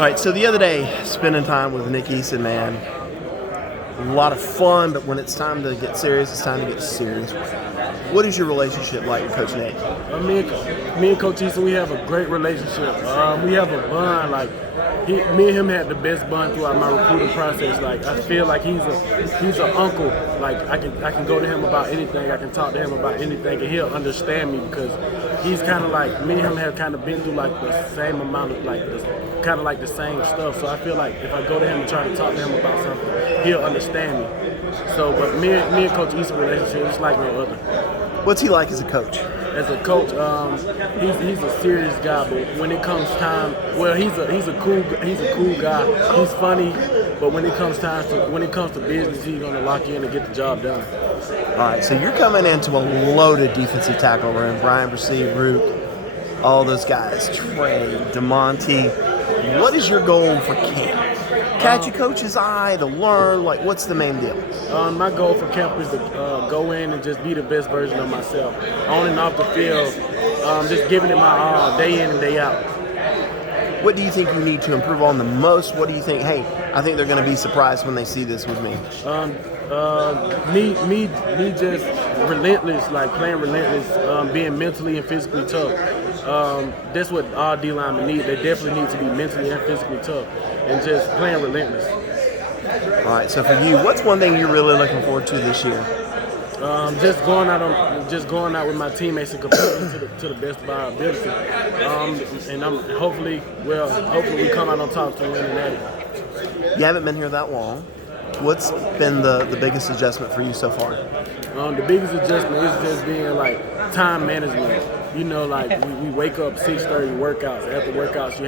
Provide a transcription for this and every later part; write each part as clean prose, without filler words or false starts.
right, so the other day, spending time with Nick Eason, man, a lot of fun, but when it's time to get serious, it's time to get serious. What is your relationship like with Coach Nate? Me and Coach Eason, we have a great relationship. We have a bond. Like me and him had the best bond throughout my recruiting process. Like I feel like he's an uncle. Like I can go to him about anything. I can talk to him about anything, and he'll understand me because he's kind of like me and him have kind of been through like the same amount of kind of like the same stuff. So I feel like if I go to him and try to talk to him about something, he'll understand me. So, but me and Coach Eason relationship is like no other. What's he like as a coach? As a coach, he's a serious guy, but when it comes time, well, he's a cool guy. He's funny, but when it comes to business, he's gonna lock you in and get the job done. All right, so you're coming into a loaded defensive tackle room. Brian Bracey, Rook, all those guys, Trey, DeMonte. What is your goal for camp? Catch a coach's eye, to learn, like what's the main deal? My goal for camp is to go in and just be the best version of myself. On and off the field, just giving it my all, day in and day out. What do you think you need to improve on the most? What do you think, hey, I think they're going to be surprised when they see this with me? Me just relentless, like playing relentless, being mentally and physically tough. That's what all D linemen need. They definitely need to be mentally and physically tough, and just playing relentless. All right. So for you, what's one thing you're really looking forward to this year? Just going out with my teammates and competing to the best of our ability. And hopefully we come out on top to win the Natty. You haven't been here that long. What's been the biggest adjustment for you so far? The biggest adjustment is just being like time management. You know, like we wake up 6:30 workouts. After workouts,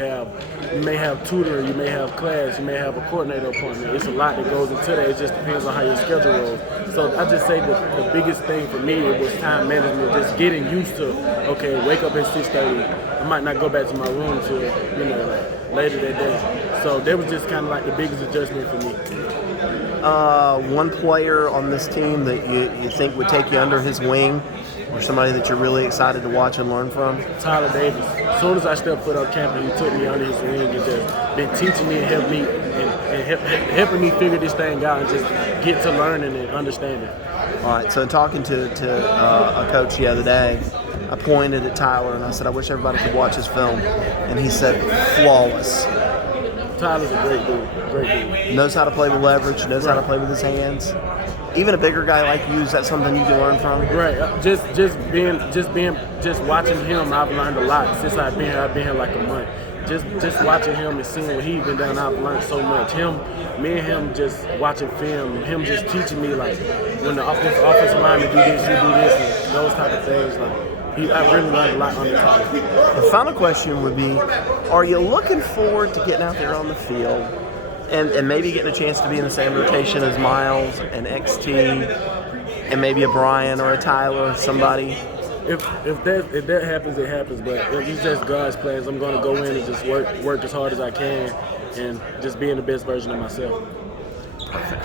you may have tutoring, you may have class, you may have a coordinator appointment. It's a lot that goes into that. It just depends on how your schedule rolls. So I just say the biggest thing for me was time management, just getting used to, okay, wake up at 6:30. I might not go back to my room till, later that day. So that was just kind of like the biggest adjustment for me. One player on this team that you think would take you under his wing, or somebody that you're really excited to watch and learn from? Tyler Davis. As soon as I stepped foot up campus, he took me under his wing and just been teaching me and helping me figure this thing out and just get to learning and understanding. All right, so talking to a coach the other day, I pointed at Tyler and I said, I wish everybody could watch his film. And he said, flawless. Tyler's a great dude. Knows how to play with leverage, knows how to play with his hands. Even a bigger guy like you, is that something you can learn from? Right. Just watching him, I've learned a lot since I've been here. I've been here like a month. Just watching him and seeing what he's been doing, I've learned so much. Me and him just watching film, and him just teaching me like when the offensive lineman do this, you do this, and those type of things. I really learned a lot on the Tyler. The final question would be, are you looking forward to getting out there on the field and maybe getting a chance to be in the same rotation as Miles and XT and maybe a Brian or a Tyler or somebody? If that happens, it happens. But if it's just God's plans, I'm going to go in and just work as hard as I can and just being the best version of myself. Perfect.